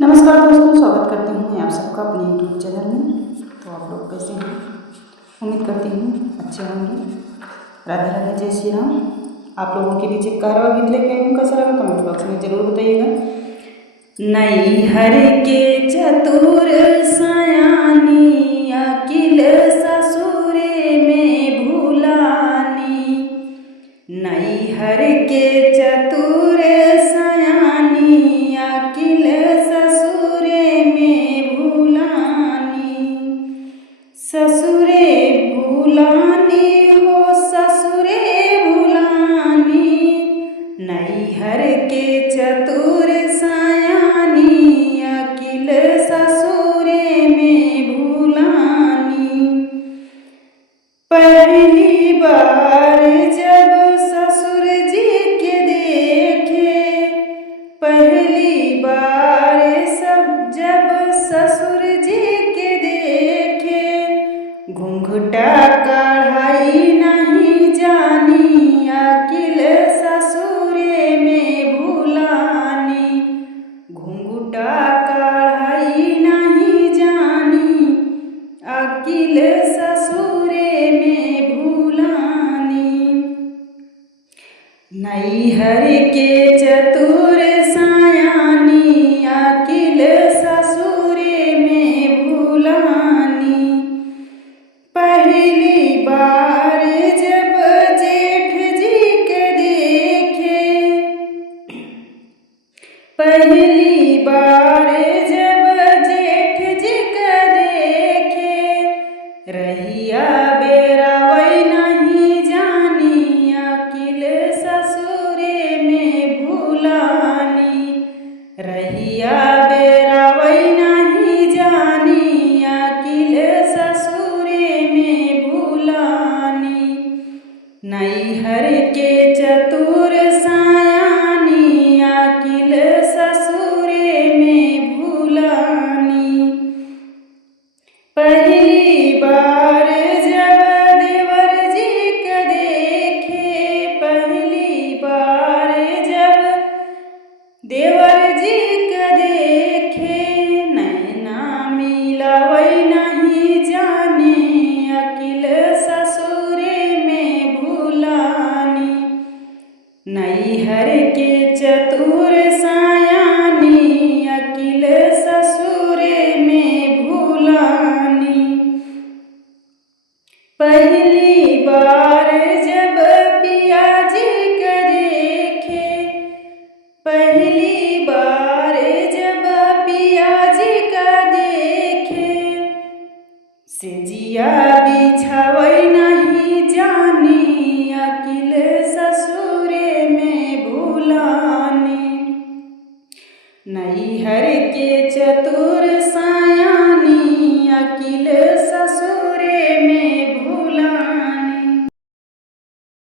नमस्कार दोस्तों, स्वागत करती हूँ मैं आप सबका अपने यूट्यूब चैनल में। तो आप लोग कैसे हैं? उम्मीद करती हूँ अच्छे होंगे। राधे राधे, जय श्री राम। आप लोगों के बीच एक कारवा गीत लेके आई हूँ। कैसा लगा कमेंट बॉक्स में जरूर बताइएगा। नैहर के चतुर सयानी अकिल ससुरे में भूलानी। नैहर के चतुर सयानी अकिल ससुरे में भूलानी। ससुरे भूलानी हो ससुरे भूलानी। नैहर के चतुर सयानी अकिल ससुरे में भूलानी। पहली बार जब ससुर जी के देखे, पहली बार जब ससुर जी के देखे, घूंघटा कढ़ाई नहीं जानी अकिल ससुरे में भूलानी। घूंघटा कढ़ाई नहीं जानी अकिल ससुरे में भूलानी। नैहर के चतुर सयानी अकिल ससुरे में भूलानी। पहली बार जब जेठ जी के देखे, पहली बार जब जेठ जी के देखे, रहिया बेरावई नहीं जानी अकिल ससुरे में भूलानी। रहिया बेरावई नहीं जानी अकिल ससुरे में भूलानी। नैहर के चतुर सयानी अकिल ससुरे में भूलानी। पहली बार जब देवर जी के देखे, पहली बार जब देवर जी के देखे, नैना मिलावई नहीं जाने अकिल ससुरे में भूलानी। नैहर के चतुर सयानी अकिल ससुरे में भूलानी। पहली बार जब पिया जी के देखे, पहली बार जब पिया जी का देखे, सेजिया बिछावई नहीं जानी अकिल